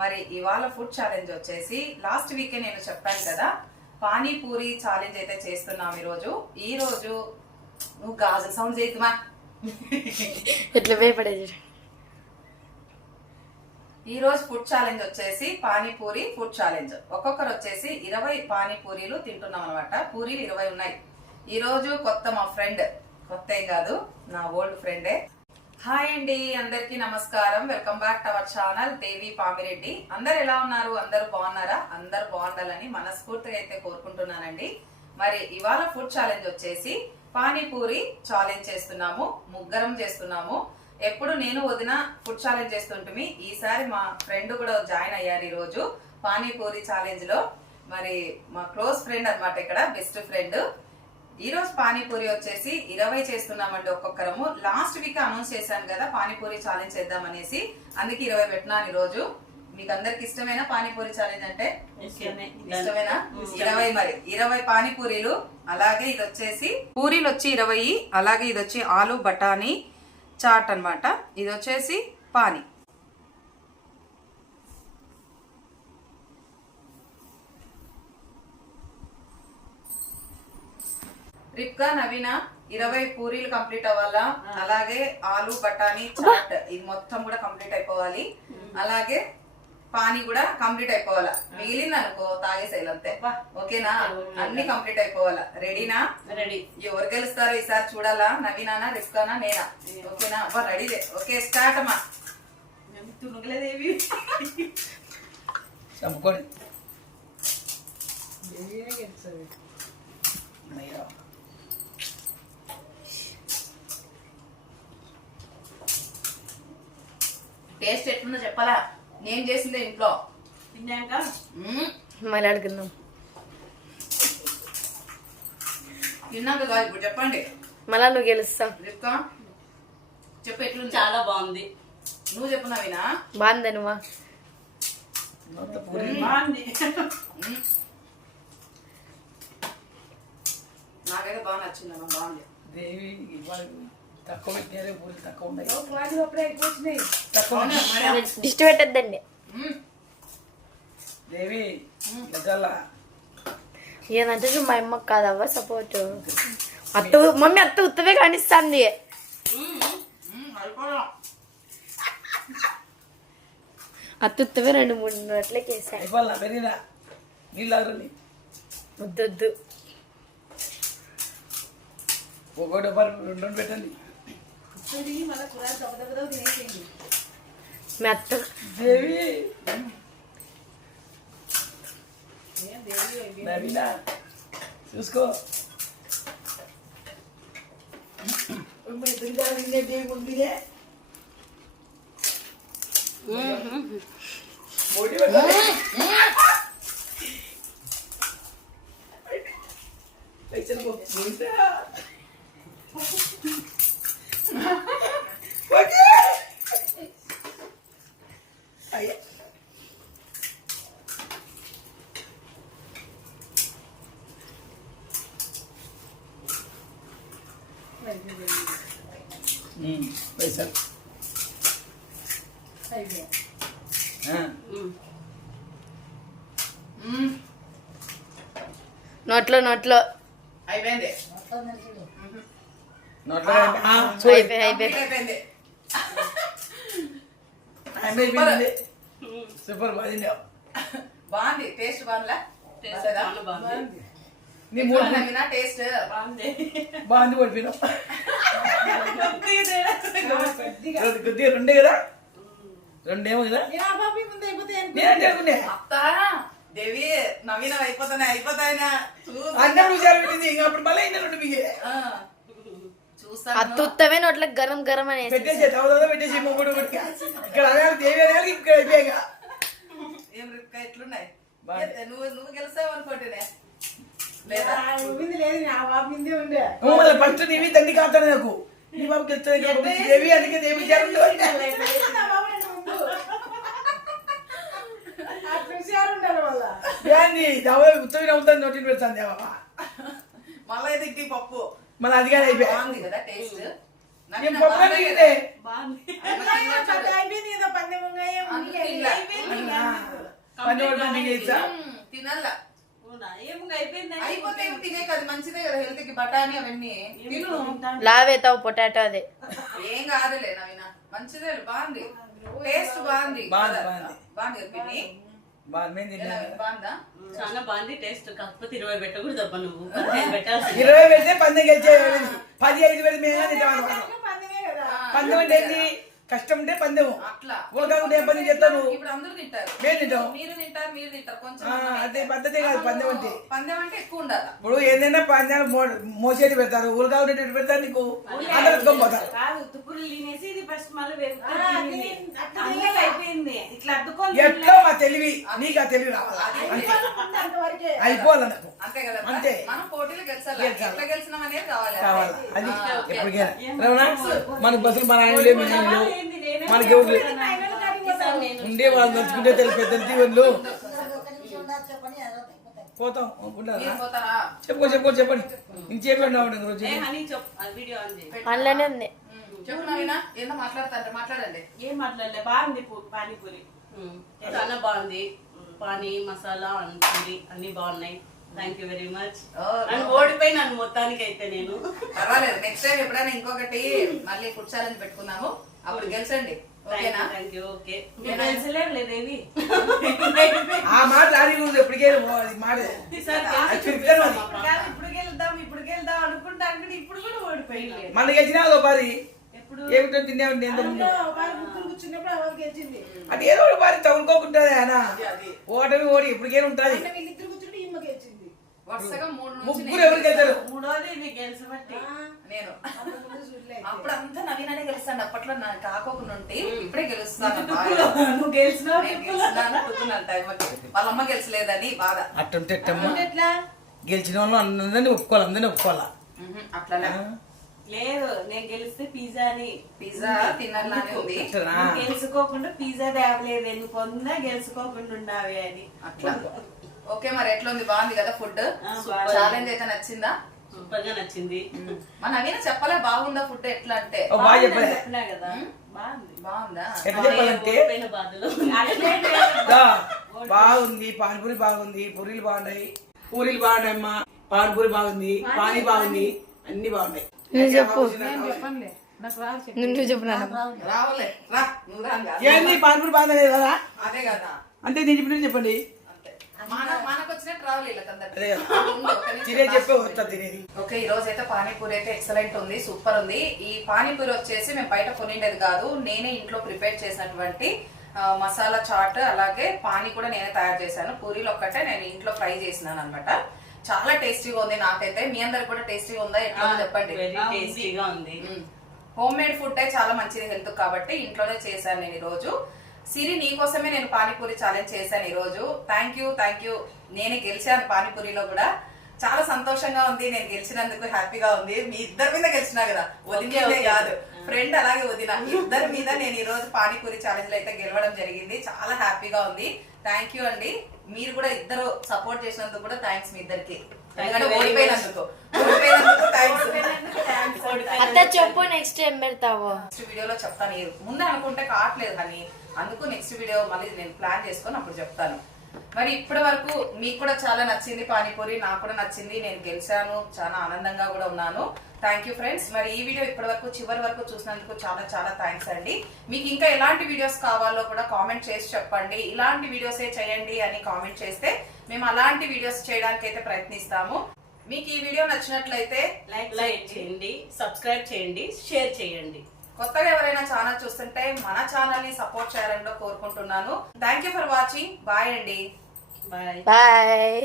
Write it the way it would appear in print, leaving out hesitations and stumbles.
మరి ఇవాళ food challenge వచ్చేసి లాస్ట్ వీకే నేను చెప్పాను కదా, పానీపూరి ఛాలెంజ్ అయితే చేస్తున్నాం ఈ రోజు నువ్వు గాజు సౌండ్ చేద్దామా ఎట్లా భయపడేది. ఈ రోజు ఫుడ్ ఛాలెంజ్ వచ్చేసి పానీపూరి ఫుడ్ ఛాలెంజ్. ఒక్కొక్కరు వచ్చేసి 20 పానీపూరీలు తింటున్నాం అనమాట. పూరీలు 20 ఉన్నాయి. ఈ రోజు కొత్త మా ఫ్రెండ్, కొత్త ఏం కాదు, నా ఓల్డ్ ఫ్రెండే. హాయ్ అండి, అందరికి నమస్కారం. Welcome back to our channel Devi Pamireddy. అందరు ఎలా ఉన్నారు? అందరు బాగున్నారా? అందరు బాగుండాలని మనస్ఫూర్తిగా అయితే కోరుకుంటున్నానండి. మరి ఇవాళ ఫుడ్ ఛాలెంజ్ వచ్చేసి పానీపూరి ఛాలెంజ్ చేస్తున్నాము. ముగ్గురం చేస్తున్నాము. ఎప్పుడు నేను వదిన ఫుడ్ ఛాలెంజ్ చేస్తుంటే ఈసారి మా ఫ్రెండ్ కూడా జాయిన్ అయ్యారు ఈ రోజు పానీపూరి ఛాలెంజ్ లో. మరి మా క్లోజ్ ఫ్రెండ్ అన్నమాట, ఇక్కడ బెస్ట్ ఫ్రెండ్. ఈ రోజు పానీపూరి వచ్చేసి 20 చేస్తున్నామండి ఒక్కొక్కరము. లాస్ట్ వీక్ అనౌన్స్ చేశాను కదా పానీపూరి ఛాలెంజ్ చేద్దామనేసి, అందుకే 20 పెట్టినాను ఈ రోజు. మీకు అందరికి ఇష్టమేనా పానీపూరి ఛాలెంజ్ అంటే? ఇష్టమేనా? 20 మరి 20 పానీపూరీలు. అలాగే ఇది వచ్చేసి పూరీలు వచ్చి 20, అలాగే ఇది వచ్చి ఆలు బఠానీ చాట్ అన్నమాట. ఇది వచ్చేసి పానీ. రిప్కా, నవీన 20 పూరీలు కంప్లీట్ అవ్వాలా. అలాగే ఆలు బఠానీ చాట్ ఇది మొత్తం కూడా కంప్లీట్ అయిపోవాలి. అలాగే పానీ కూడా కంప్లీట్ అయిపోవాలా. మిగిలింది అనుకో తాగేసేయాలంతే. ఓకేనా? అన్ని కంప్లీట్ అయిపోవాలా. రెడీనా? రెడీ. ఎవరు గెలుస్తారో ఈసారి చూడాలా? నవీనానా, రిప్కానా, నేనా? ఓకేనా? అబ్బా రెడీదే. ఓకే, స్టార్ట్ అమ్మా. తునగలేదేవి టేస్ట్ ఎట్లుందో చెప్పాలా? నేను చేసిందే ఇంట్లో తిన్నాక మళ్ళీ అడుగుదాం. తిన్నాక కాదు, ఇప్పుడు చెప్పండి. మళ్ళా నువ్వు గెలుస్తావు. రిప్కా చెప్పు ఎట్లుంది? చాలా బాగుంది. నువ్వు చెప్పు నవీనా. బాగుంది. నువ్వా? నాకైతే బాగా నచ్చిందమ్మా, బాగుంది. దేవి తక్కువ పెట్టారే, పూరి తక్కువ ఉన్నాయి. దిష్టి పెట్టద్దండి దేవి గజాల ఏదంటే మా అమ్మకి కాదవ్వ సపోర్ట్. అత్త మమ్మీ అత్త ఉత్తవే కానిస్తుంది. అత్త ఉత్తవే 2-3 గంటలకి వేసా. అయిపోవాలా పెరిగినా నీళ్ళు వద్దొద్దు. ఒకటి 2 పెట్టండి. మీ అత్త దేవి నవీనా చూసుకో. పైసలు నోట్లో నోట్లో అయిపోయింది. అయిపోయింది. సూపర్ బాగుంది. బాగుంది. టేస్ట్ బాగుందా? నీ మూడు టేస్ట్ బాగుంది. పడిపోయినా కొద్దిగా 2 కదా, 2 ఏమో కదా. అత్త దేవి నవీన అయిపోతాయనా అన్న విచారం పెట్టింది. ఇంకా అప్పుడు మళ్ళీ 2 మిగే అత్త ఉత్తవే నోట్లో గరం గరం అని పెట్టేసి పెట్టేసి ఇక్కడ అనాలి దేవి అనాలి. ఇక్కడ అయిపోయాక ఏం రిప్కా ఎట్లున్నాయి? నువ్వు గెలుస్తావు అనుకోండినే. లేదా ఫస్ట్ నీవి తండ్రి కాస్తాను నాకు. ఈ బాబు గెలుస్తుంది దేవి, అందుకే దేవి ఉత్తరం అవుతుంది. నోటి పెడతాను మళ్ళీ అయితే ఇంటి పప్పు మళ్ళీ అది కానీ అయిపోయింది బాగుంది కదా టేస్ట్. నేను పప్పుగా తిరిగితే బాగుంది. అయిపోయింది కదా పందెం పండుగ చేసా తినల్లా అవునా? ఏముంది అయిపోయింది అయిపోతే ఏం తినే కదా మంచిదే కదా హెల్త్ కి బఠానీ అవన్నీ తిను లావేతావు పొటాటో అదే ఏం కాదులే నవీన మంచిదే బాగుంది టేస్ట్ బాగుంది బాగుంది, కదా? బాగుంది. బాగుంది కదా పిన్ని? బాగా మేము ఎలా తిన్నాను బాగుందా చాలా బాగుంది టేస్ట్. కాకపోతే 20 పెట్టకూడదు అబ్బా నువ్వు 15 పెట్టాల్సింది. 20 పెడితే పందెం గెలిచే 10-5 పెడితే మేమే తింటాం పందెమే కదా పందెం అంటే ఏంటి కష్టం ఉంటే పందెము అట్లా ఊరకాకుంటే ఏ పని చేస్తాను ఇప్పుడు అందరూ తింటారు మేము తింటాం. మీరు తింటారు కొంచెం అదే పద్ధతే కాదు పందెం అంటే పందెం అంటే ఎక్కువ ఉండాలి ఇప్పుడు ఏదైనా పందెం మోసేది పెడతారు ఊరకా ఉండేటట్టు పెడతారు నీకు అందరు ఎత్తుకొని పోతారు కాదు తుప్పులు తినేసి ఇది ఫస్ట్ మళ్ళీ అట్లా అయిపోయింది. ఇట్లా అద్దుకొని ఎట్లా మా తెలివి నీకు ఆ తెలివి రావాలా అంతే అంతవరకే అయిపోవాలి నాకు అంతే కదా అంతే. మనం పోటీలు గెలిచాలి గెలిచాలి. ఎట్లా గెలిచినాం అనేది కావాలి కావాలా అది అంతే. ఎప్పటికైనా రమణ మనకు బస్సులు మన ఆయన లేవు మన ఆయన లేవు మనకి ఎవరు లేవు. ఉండే వాళ్ళు నడుచుకుంటే తెలిపే తెలిసి వాళ్ళు పోతాం అనుకుంటారా మీరు పోతారా చెప్పండి ఇంక చెప్పండి రోజు హనీ వీడియో ఆన్ చేయి. అందులోనే ఉంది చెప్పు నవీనా ఏందో మాట్లాడతారు మాట్లాడండి ఏం మాట్లాడలే బాగుంది పానీపూరి చాలా బాగుంది. పానీ మసాలా అండ్ పూరి అన్ని బాగున్నాయి. Thank you very much. And ఓడిపోయినాను మొత్తానికి అయితే నేను. పర్వాలేదు నెక్స్ట్ టైం ఎప్పుడైనా ఇంకొకటి మళ్ళీ ఫుడ్ ఛాలెంజ్ పెట్టుకుందాము అప్పుడు గెలిచండి ఓకేనా థ్యాంక్ యూ. ఓకే తెలిసలేదు లేదేవి ఆ మాట రానికూడదు ఎప్పటికైనా మాట ఇప్పుడు గెలుద్దాం అనుకుంటా అనుకుంటే ఇప్పుడు కూడా ఓడిపోయింది. మనకి వచ్చినా ఒక పారి ఎప్పుడు ఏమిటో తినేవాడిని ఎంత ముందు కూర్చున్నప్పుడు అవ్వకి గెలిచింది అంటే ఏదో ఒక పారి తగులుకోకుంటుంది ఆయన ఓటమి ఓడి ఎప్పటికైనా ఉంటుంది వీళ్ళిద్దరు కూర్చుంటే ఈమె గెలిచింది వరుసగా 3 నుంచి ముగ్గురు ఎవరు గెలిచారు మూడోది నీకు గెలిచబట్టి నేను అంతకుముందు చూడలేదు అప్పుడు అంతా నవీననే గెలుస్తాను అప్పట్లో నాకు కాకోకుండా ఉంటే ఇప్పుడే గెలుస్తాను నువ్వు గెలిచినావు. నేను గెలుస్తున్నాను అనుకున్నాను టైంకి వాళ్ళ అమ్మ గెలిచలేదని బాధ అట్టుంటే ఎట్టమ్మా ఎట్లా గెలిచిన వాళ్ళు అందరినీ ఒప్పుకోవాలి అందరినీ ఒప్పుకోవాలా అట్లా లేదు నేను గెలిస్తే పిజ్జాని పిజ్జా తినాలని ఉంది అట్లనా? నువ్వు గెలుచుకోకుండా పిజ్జా తేవలేదు నువ్వు పొందా గెలుచుకోకుండా ఉన్నావే అని. అట్లా ఓకే మరి ఎట్లా ఉంది బాగుంది కదా ఫుడ్ బాగుంది. ఛాలెంజ్ అయితే నచ్చిందా సూపర్ గా నచ్చింది. మన నవీన చెప్పలే బాగుందా ఫుడ్ ఎట్లా అంటే ఓ బాగా చెప్పలే చెప్పినా కదా బాగుంది. బాగుందా ఎట్లా చెప్పాలంటే ఓడిపోయిన బాధలు దా, బాగుంది పానీపూరి బాగుంది పూరీలు బాగున్నాయి పూరీలు బాగున్నాయి అమ్మా పానీపూరి బాగుంది పానీ బాగుంది అన్ని బాగున్నాయి నువ్వు చెప్పు నాకు రాదు నువ్వు చెప్పు నాన్న రావులే రా నువ్వు రా ఇంకా. ఏంది పానీపూరి బాగుంది కదా అదే కదా అంతే నేను చెప్పినట్టు చెప్పండి అంతే మనకు వచ్చినట్టు రావులే వీళ్ళకందరికి. అదే కదా. ఉండు, ఒక్క నిమిషం తినే చెప్పే వస్తా తినేది ఓకే ఈ రోజు అయితే పానీపూరి అయితే ఎక్సలెంట్ ఉంది సూపర్ ఉంది. ఈ పానీపూరి వచ్చేసి మేము బయట కొనిండేది కాదు నేనే ఇంట్లో ప్రిపేర్ చేసినటువంటి మసాలా చాట్ అలాగే పానీ కూడా నేనే తయారు చేశాను. పూరీలు ఒక్కటే నేను ఇంట్లో ఫ్రై చేసినాను అనమాట. చాలా టేస్టీగా ఉంది నాకైతే. మీ అందరికి కూడా టేస్టీగా ఉందా ఎట్లా ఉందో చెప్పండి. వెరీ టేస్టీగా ఉంది. హోమ్ మేడ్ ఫుడ్ చాలా మంచిది హెల్త్ కాబట్టి ఇంట్లోనే చేశాను నేను ఈ రోజు. సిరి నీకోసమే నేను పానీపూరి ఛాలెంజ్ చేశాను ఈ రోజు. థ్యాంక్ యూ నేనే గెలిచాను పానీపూరిలో కూడా. చాలా సంతోషంగా ఉంది నేను గెలిచినందుకు హ్యాపీగా ఉంది. మీ ఇద్దరి మీద గెలిచినా కదా వదిలేదే కాదు ఫ్రెండ్ అలాగే వదిన ఇద్దరి మీద నేను ఈ రోజు పానీపూరి ఛాలెంజ్ లో అయితే గెలవడం జరిగింది. చాలా హ్యాపీగా ఉంది. థ్యాంక్ యూ అండి. మీరు కూడా ఇద్దరు సపోర్ట్ చేసినందుకు కూడా థ్యాంక్స్ మీ ఇద్దరికి. ఎందుకంటే ఓడిపోయినందుకు థ్యాంక్స్. అత్త చెప్పు నెక్స్ట్ ఏం పెడతావు నెక్స్ట్ వీడియోలో చెప్తాను. ముందే అనుకుంటే కావట్లేదు అని అందుకు నెక్స్ట్ వీడియో మళ్ళీ నేను ప్లాన్ చేసుకొని అప్పుడు చెప్తాను. మరి ఇప్పటి వరకు మీకు కూడా చాలా నచ్చింది పానీపూరి నాకు కూడా నచ్చింది. నేను గెలిచాను చాలా ఆనందంగా కూడా ఉన్నాను. Thank you friends. మరి ఈ వీడియో ఇప్పటి వరకు చివరి వరకు చూసినందుకు చాలా చాలా థ్యాంక్స్ అండి. మీకు ఇంకా ఎలాంటి వీడియోస్ కావాలో కూడా కామెంట్ చేసి చెప్పండి. ఇలాంటి వీడియోసే చేయండి అని కామెంట్ చేస్తే మేము అలాంటి వీడియోస్ చేయడానికి అయితే ప్రయత్నిస్తాము. మీకు ఈ వీడియో నచ్చినట్లయితే లైక్ చేయండి, సబ్స్క్రైబ్ చేయండి, షేర్ చేయండి. కొత్తగా ఎవరైనా ఛానల్ చూస్తుంటే మన ఛానల్ ని సపోర్ట్ చేయాలని కోరుకుంటున్నాను. Thank you for watching. Bye అండి. బాయ్. బాయ్